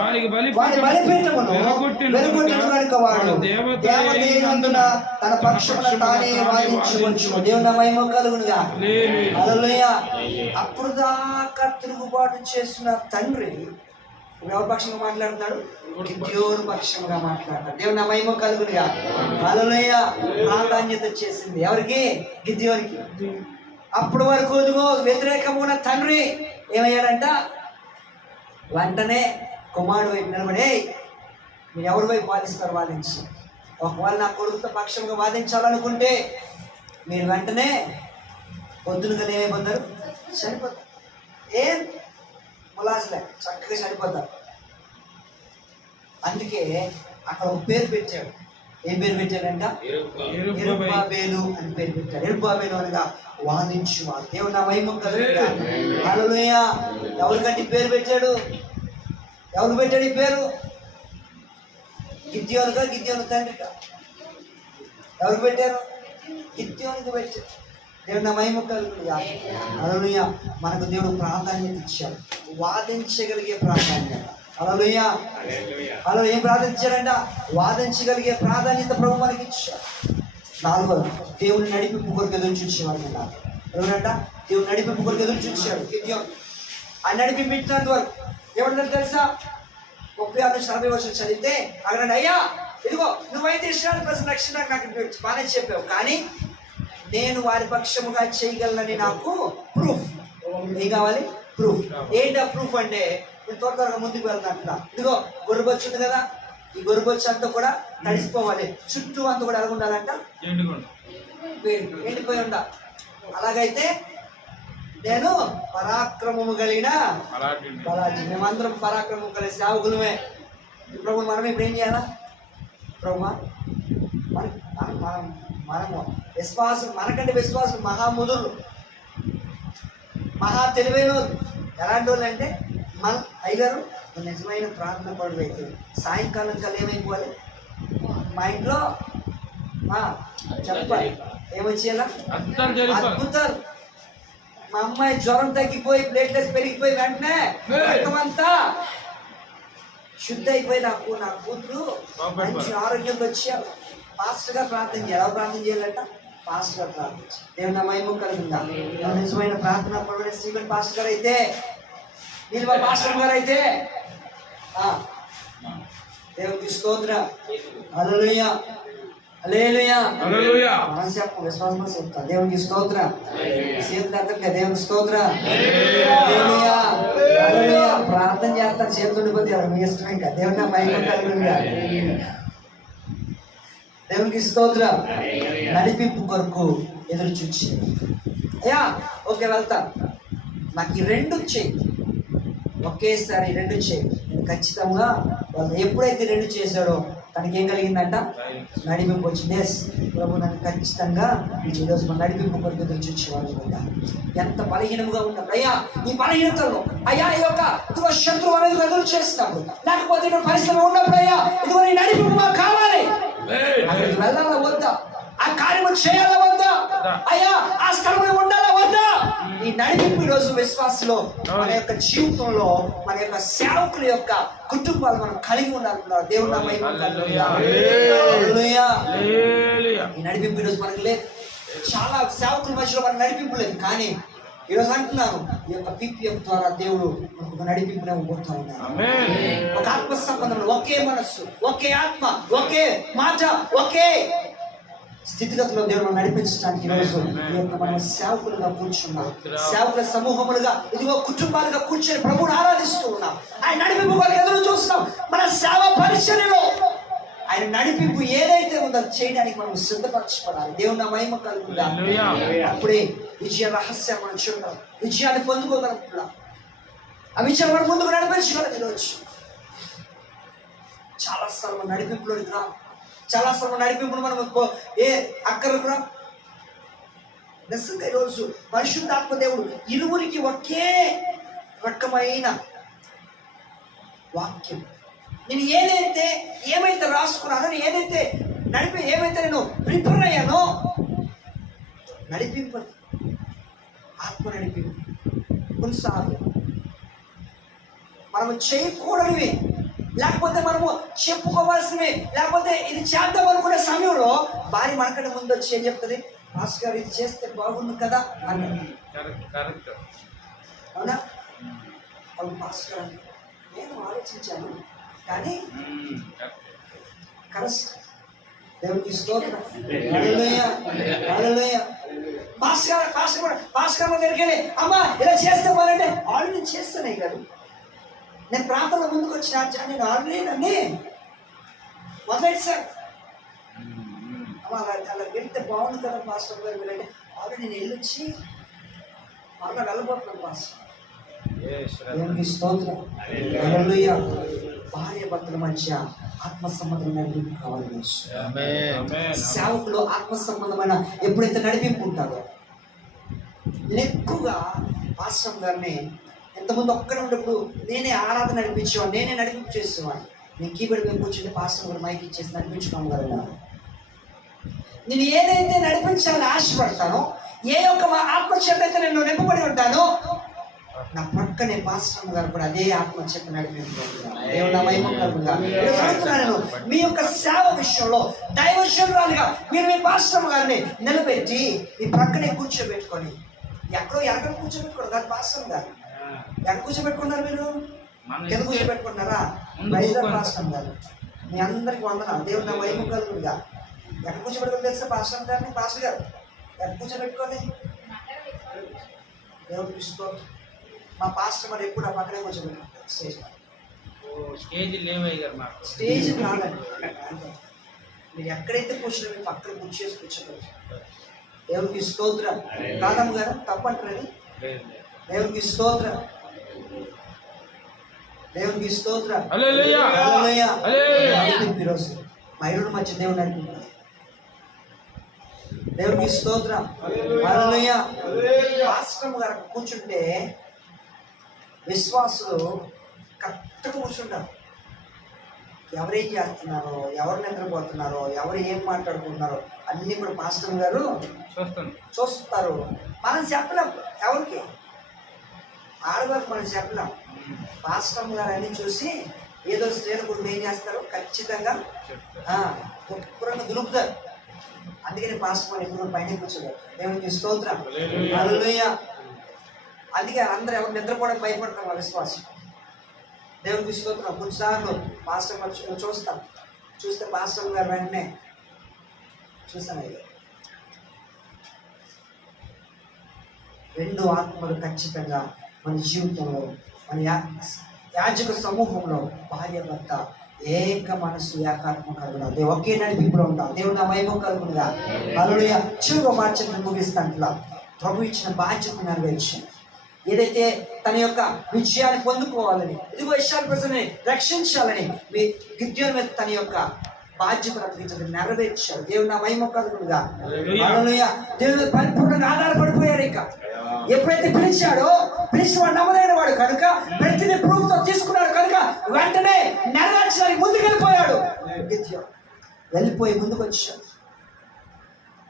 వానికి బలిపీఠమును వెలగొట్టెను గనుక వాడు దేవదేవునందున తన పక్షమున తానే వాదించుకొనుచును. దేవుని మహిమ కలుగునుగా. హల్లెలూయా. అప్పుడు దాకా తిరుగుబాటు చేసిన తండ్రి ఎవరి పక్షంగా మాట్లాడుతున్నాడు? గిద్యోను పక్షంగా మాట్లాడతాడు. దేవుని మహిమ కలుగునుగా. హల్లెలూయా. ప్రాధాన్యత చేసింది ఎవరికి? గిద్యోనికి. అప్పుడు వరకు వ్యతిరేకమైన తండ్రి ఏమయ్యాడంట? వెంటనే కుమారుడు వైపు నిలబడి, మీరు ఎవరి వైపు వాదిస్తారు? వాదించి, ఒకవేళ నా కొడుకుతో పక్షంగా వాదించాలనుకుంటే మీరు వెంటనే పొద్దునగా ఏమైపోతారు? చనిపోతారు. ఏం ములాసులే, చక్కగా చనిపోతారు. అందుకే అక్కడ ఒక పేరు పెట్టాడు. ఏం పేరు పెట్టాడంట? యెరుబ్బయలు అని పేరు పెట్టాడు. యెరుబ్బయలు అనగా వాదించువాడు. దేవుని మహిమ కలుగునుగా. హల్లెలూయా. ఎవరికంటే పేరు పెట్టాడు? ఎవరు పెట్టాడు ఈ పేరు? గిద్యోనుగా, గిద్యోను తండ్రిగా? ఎవరు పెట్టారు? గిద్యోనుకు పెట్టారు. దేవుని మహిమ కలుగునుగా. హల్లెలూయా. మనకు దేవుడు ప్రాధాన్యత ఇచ్చాడు, వాదించగలిగే ప్రాధాన్యత. హల్లెలూయా. అలా ఏం ప్రార్థించాడంట? వాదించగలిగే ప్రాధాన్యత ప్రభు మనకి ఇచ్చాడు. 4, దేవుని నడిపింపు కొరకు ఎదురు చూసేవాడు. ఎవరంట? దేవుని నడిపింపు కొరకు ఎదురు చూసాడు గిద్యోను. ఆ నడిపింపు ఇచ్చినంత వరకు ఏమంటారు తెలుసా? 36-40 చదివితే అక్కడ, అయ్యా ఇదిగో నువ్వైతే ఇష్టాన్ని ప్రశ్న రక్షణ నాకు బాగానే చెప్పావు, కానీ నేను వారి పక్షముగా చేయగలనని నాకు ప్రూఫ్. ఏం కావాలి? ప్రూఫ్. ఏంటి ఆ ప్రూఫ్ అంటే, నేను త్వరగా ముందుకు వెళ్తాను. ఇదిగో గొర్రెబొచ్చు ఉంది కదా, ఈ గొర్రెబొచ్చు అంతా కూడా తడిసిపోవాలి, చుట్టూ అంతా కూడా ఎలా ఉండాలంట? ఎండిపోయి ఉండ. అలాగైతే నేను పరాక్రమము కలిగిన బలాఢ్యుని. మేమందరం పరాక్రమం కలిసి సేవకులమే. ప్రభు మనం ఇప్పుడు ఏం చేయాలా? ప్రభు మనము విశ్వాసం, మనకంటే విశ్వాసం మహాముదులు, మహా తెలివైన వాళ్ళు. ఎలాంటి వాళ్ళు అంటే, మన అయ్యగారు నిజమైన ప్రార్థన పనులు అయితే సాయంకాలం కల్లా ఏమైపోవాలి? మా ఇంట్లో చెప్పాలి. ఏమొచ్చేయాలా? అద్భుతాలు. మా అమ్మాయి జ్వరం తగ్గిపోయి, ప్లేట్లెట్స్ పెరిగిపోయి, వెంటనే రక్తమంతా శుద్ధి అయిపోయి నా కూతురు మంచి ఆరోగ్యంగా వచ్చారు. ఫాస్ట్గా ప్రార్థన చేయాలి. ఎలా ప్రార్థన చేయాలంట? ఫాస్ట్గా ప్రార్థించి. దేవుని మహిమ కలుగుతుందా? నిజమైన ప్రార్థన పరుడైన శ్రీమన్ పాస్టర్ గారు అయితే, నిల్వ పాస్టర్ గారు అయితే, దేవునికి స్తోత్రం. హల్లెలూయా. హల్లెలూయా. హల్లెలూయా. మనం చెప్పు, విశ్వాసం చెప్తా. దేవునికి స్తోత్రం. చేతులు ఎత్తండి. దేవునికి స్తోత్రం. హల్లెలూయా. హల్లెలూయా. ప్రార్థన చేస్తారు, చేతులు ఉండిపోతే మీ ఇష్టం. ఇంకా దేవుని మహిమ కలుగుతుందా? దేవునికి స్తోత్రం. నడిపింపు కొరకు ఎదురు చూచి, అయ్యా ఓకే వెళ్తా, నాకు ఈ 2 చేయి, ఒకేసారి 2 చేయి. ఖచ్చితంగా వాళ్ళు ఎప్పుడైతే 2 చేశాడో తనకి ఏం కలిగిందంట? నడిపింపు వచ్చింది. ప్రభు నన్ను ఖచ్చితంగా ఈరోజు మన నడిపింపు కొరకు ఎదురు చూసేవాడు. ఎంత బలహీనముగా ఉన్నాడు అయ్యా. ఈ బలహీనతలో అయ్యా ఈ యొక్క శత్రువు అనేది ఎదురు చేస్తాడు. లేకపోతే పరిశ్రమ ఉన్నప్పుడు అయ్యా ఇదిగో నీ నడిపింపు మాకు కావాలి. అక్కడికి వెళ్ళాలా వద్దా? ఆ కార్యము చేయాలా వద్దా? అయ్యా ఆ స్థలంలో ఉండాలా వద్దా? ఈ నడిపింపు ఈరోజు విశ్వాసలో, మన యొక్క జీవితంలో, మన యొక్క సేవకుల యొక్క కుటుంబాలు మనం కలిగి ఉండాలన్నారు. దేవుని మహిమ కలుగునుగా. హల్లెలూయా. ఈ నడిపింపు ఈరోజు మనకు లేదు. చాలా సేవకుల మధ్యలో మన నడిపింపు లేదు. కానీ ఈరోజు అంటున్నాను, ఈ యొక్క PPF ద్వారా దేవుడు మనకు ఒక నడిపింపునే ఇవ్వబోతా ఉన్నారు. ఒక ఆత్మ సంబంధంలో ఒకే మనస్సు, ఒకే ఆత్మ, ఒకే మాట, ఒకే స్థితిగతిలో దేవుడు మనం నడిపించడానికి ఈరోజు ఈ యొక్క మనం సేవకులుగా కూర్చున్నాం. సేవకుల సమూహములుగా ఇదిగో కుటుంబాలుగా కూర్చొని ప్రభువుని ఆరాధిస్తూ ఉన్నాం. ఆయన నడిపింపు వాళ్ళకి ఎదురు చూస్తాం. మన సేవ పరిచర్యలో ఆయన నడిపింపు ఏదైతే ఉందో చేయడానికి మనం సిద్ధపరచుకోవాలి. దేవుని మహిమ కలుగుతుందా? అప్పుడే విజయ రహస్యం మనం చూడాలి. విజయాన్ని పొందుకోగలం. ఆ విజయం మనం ముందుకు నడిపించుకోవాలి. ఈరోజు చాలా సార్లు నడిపింపులోకి రా, చాలా సార్లు నడిపింపును మనం ఏ అక్కరకు రా. నిజంగా ఈరోజు పరిశుద్ధాత్మ దేవుడు ఇరువురికి ఒకే రకమైన వాక్యం, నేను ఏమైతే రాసుకున్నానో, ఏమైతే నేను ప్రిపేర్ అయ్యానో, నడిపింపు, ఆత్మ నడిపింపు. కొన్నిసార్లు మనము చేయకూడనివి, లేకపోతే మనము చెప్పుకోవాల్సినవి, లేకపోతే ఇది చేద్దాం అనుకునే సమయంలో భార్య మనకంటే ముందు వచ్చి ఏం చెప్తుంది, మాస్టర్ గారు ఇది చేస్తే బాగుంది కదా అని. అవునా? అవును మాస్టర్ గారు, నేను ఆలోచించాను కానీ కరెక్ట్. దేవుడికి స్తోత్రం. హల్లెలూయా, హల్లెలూయా. భాస్కర్ దగ్గరికి వెళ్ళి, అమ్మా ఇలా చేస్తే బాగుంటే, ఆల్రెడీ నేను చేస్తానే కాదు, నేను ప్రాంతంలో ముందుకు వచ్చిన నేను ఆల్రెడీ నన్ను మొదలెట్టాను. అమ్మా అలా వెళ్తే బాగుంది కదా పాస్టర్ గారు వెళ్ళంటే, ఆల్రెడీ నేను వెళ్ళొచ్చి అలా వెళ్ళబోతున్నాను పాస్టర్. దేవునికి స్తోత్రం. హల్లెలూయా. భార్య భర్తల మధ్య ఆత్మ సంబంధమైన నడిపింపు కావాలి. సేవకులు ఆత్మ సంబంధమైన ఎప్పుడైతే నడిపింపు ఉంటారో, నేను ఎక్కువగా పాస్టర్ గారిని ఇంతకుముందు ఒక్కడే ఉన్నప్పుడు నేనే ఆరాధన నడిపించేవాడు, నేనే నడిపింపు చేసేవాడిని. నేను కీబోర్డ్ మీద కూర్చుంటే పాస్టర్ గారు మైక్ ఇచ్చేసి నడిపించుకోను కదా. నేను ఏదైతే నడిపించాలని ఆశపడతానో, ఏ యొక్క ఆత్మచేత అయితే నేను నింపబడి ఉంటానో, నా పక్కనే పాస్టర్ గారు కూడా అదే ఆత్మచేత నడిపించుకుంటున్నాను. మీ యొక్క సేవ విషయంలో దైవజనురాలుగా మీరు మీ పాస్టర్ గారిని నిలబెట్టి మీ పక్కనే కూర్చోబెట్టుకొని, ఎక్కడ కూర్చోబెట్టుకోరు కాదు, పాస్టర్ గారు ఎక్కడ కూర్చోబెట్టుకున్నారు, మీరు కింద కూర్చోబెట్టుకున్నారా? వైజాగ్ పాస్టర్ గారు, మీ అందరికి వందనాలు. దేవుడు నా వైపు కలుగుగా. ఎక్కడ కూర్చోబెట్టుకోవాలి తెలుసా పాస్టర్ గారిని? పాస్టర్ గారు ఎక్కడ కూర్చోబెట్టుకోవాలి? దేవుడు ఇష్టం. మా పాస్టర్ మరి ఎప్పుడు ఆ పక్కనే కూర్చోబెట్టుకుంటారు స్టేజ్ రాదండి. మీరు ఎక్కడైతే కూర్చున్నా మీరు పక్కన కూర్చోబెట్టు. దేవుడికి స్తోత్రం. కాదమ్మ గారు తప్పంటారని. దేవుడికి స్తోత్రం, దేవుడికి స్తోత్రం. ఈరోజు మహిళల మధ్య దేవుడు నడిపించారు. దేవుడికి స్తోత్రం. హల్లెలూయా. పాస్టర్ గారు కూర్చుంటే విశ్వాసులు కరెక్ట్గా కూర్చుంటారు. ఎవరేం చేస్తున్నారో, ఎవరు నిద్రపోతున్నారో, ఎవరు ఏం మాట్లాడుకుంటున్నారో అన్నీ కూడా పాస్టర్ గారు చూస్తారు. మనం చెప్పలేం, ఎవరికి ఆడవారికి మనం చెప్పలేం. పాస్టర్ గారు అన్ని చూసి ఏదో స్త్రీలు కూడా ఏం చేస్తారు, ఖచ్చితంగా శుభ్రంగా దులుపుతారు. అందుకని పాస్టర్ గారు ఎప్పుడు పైన కూర్చోరు. దేవునికి స్తోత్రం. హల్లెలూయా. అందుకే అందరూ ఎవరు నిద్రపోవడానికి భయపడతాం ఆ విశ్వాసం. దేవునికి స్తోత్రం. కొన్నిసార్లు పాస్టర్ గారు చూస్తే పాస్టర్ గారు వెంటనే చూసాను. రెండు ఆత్మలు ఖచ్చితంగా మన జీవితంలో, మన యాజక సమూహంలో భార్య భర్త ఏక మనసు ఏకాత్మ కలుగునా, ఒకే నడిపింపులో ఉంటాం. దేవుడు నా వైభవం కలుగునుగా. హల్లెలూయా. చివరి బాధ్యతను ముగిస్తాంట్లా ప్రభు ఇచ్చిన బాధ్యతను నెరవేర్చాను. ఏదైతే తన యొక్క విజయాన్ని పొందుకోవాలని, ఇదిగో ఇశ్రాయేలు ప్రజల్ని రక్షించాలని మీ గిద్యోను మీద తన యొక్క బాధ్యతను నెరవేర్చాడు. దేవుడు నా మహిమ కలుగునుగా. హల్లెలూయా. దేవుడు పరిపూర్ణంగా ఆధారపడిపోయాడు. ఇక ఎప్పుడైతే పిలిచిన వాడు నమ్మదైన వాడు కనుక, ప్రతిదీ ప్రూఫ్ తో తీసుకున్నాడు కనుక వెంటనే నెరవేర్చడానికి ముందుకు వెళ్ళిపోయాడు. వెళ్ళిపోయి ముందుకు వచ్చాడు,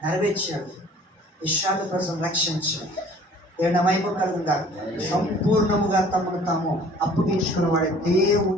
నెరవేర్చాడు, ఇశ్రాయేలు ప్రజలను రక్షించాడు. దేవుని మహిమ కలుగునుగా. సంపూర్ణముగా తమను తాము అప్పగించుకున్న వాడే దేవుడు.